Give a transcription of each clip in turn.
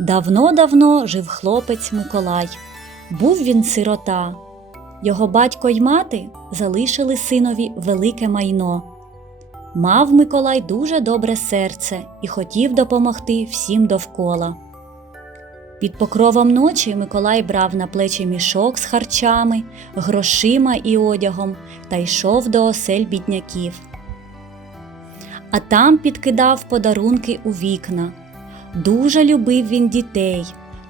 Давно-давно жив хлопець Миколай. Був він сирота. Його батько й мати залишили синові велике майно. Мав Миколай дуже добре серце і хотів допомогти всім довкола. Під покровом ночі Миколай брав на плечі мішок з харчами, грошима і одягом та йшов до осель бідняків. А там підкидав подарунки у вікна. Дуже любив він дітей,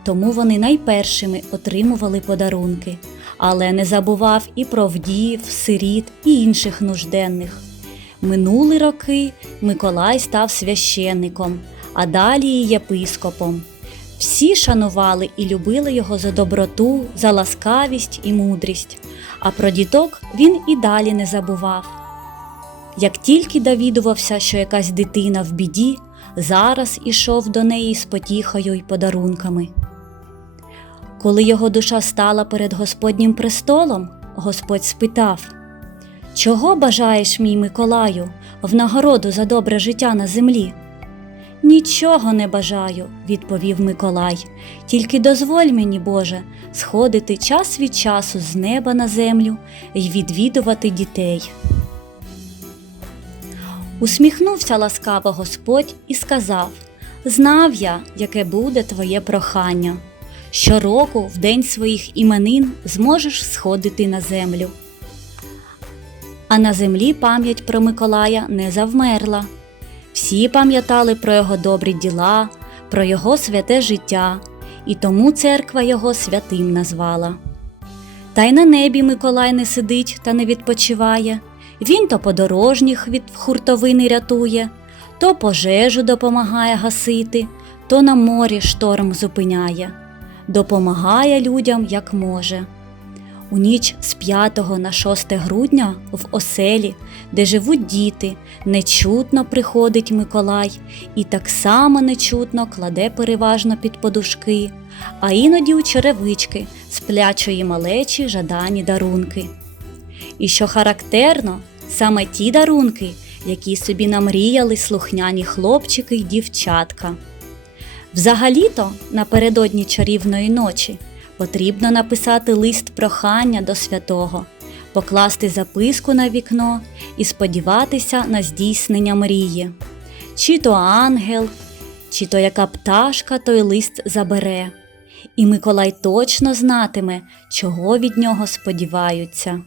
тому вони найпершими отримували подарунки, але не забував і про вдів, сиріт і інших нужденних. Минули роки Миколай став священником, а далі і єпископом. Всі шанували і любили його за доброту, за ласкавість і мудрість, а про діток він і далі не забував. Як тільки довідувався, що якась дитина в біді, зараз ішов до неї з потіхою й подарунками. Коли його душа стала перед Господнім престолом, Господь спитав Чого бажаєш, мій Миколаю, в нагороду за добре життя на землі? Нічого не бажаю, відповів Миколай, тільки дозволь мені, Боже, сходити час від часу з неба на землю і відвідувати дітей. Усміхнувся ласкаво Господь і сказав: Знав я, яке буде твоє прохання. Щороку, в день своїх іменин, зможеш сходити на землю. А на землі пам'ять про Миколая не завмерла. Всі пам'ятали про його добрі діла, про його святе життя, і тому церква його святим назвала. Та й на небі Миколай не сидить та не відпочиває. Він то подорожніх від хуртовини рятує, то пожежу допомагає гасити, то на морі шторм зупиняє, допомагає людям як може. У ніч з 5 на 6 грудня в оселі, де живуть діти, нечутно приходить Миколай і так само нечутно кладе переважно під подушки, а іноді у черевички сплячої малечі жадані дарунки. І що характерно, саме ті дарунки, які собі намріяли слухняні хлопчики й дівчатка. Взагалі-то напередодні чарівної ночі потрібно написати лист прохання до святого, покласти записку на вікно і сподіватися на здійснення мрії. Чи то ангел, чи то яка пташка той лист забере, і Миколай точно знатиме, чого від нього сподіваються.